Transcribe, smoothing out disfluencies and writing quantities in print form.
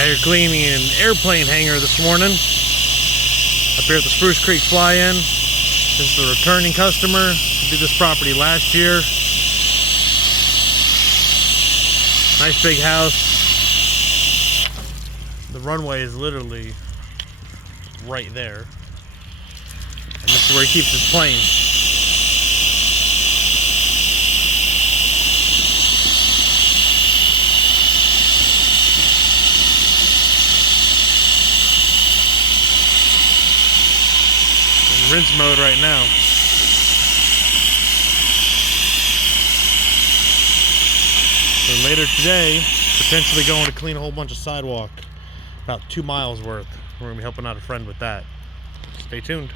Out here cleaning an airplane hangar this morning. Up here at the Spruce Creek Fly-In. This is the returning customer who did this property last year. Nice big house. The runway is literally right there. And this is where he keeps his plane. In rinse mode right now. So later today, potentially going to clean a whole bunch of sidewalk. About 2 miles worth. We're going to be helping out a friend with that. Stay tuned.